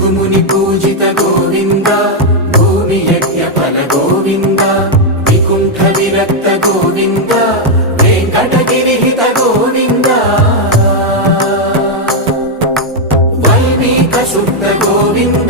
भृगुमुनि पूजित गोविन्द भूमि यज्ञ फल गोविन्द विकुण्ठ विरक्त गोविन्द वेङ्कटगिरिहित गोविन्द वल्मीक शुद्ध गोविन्द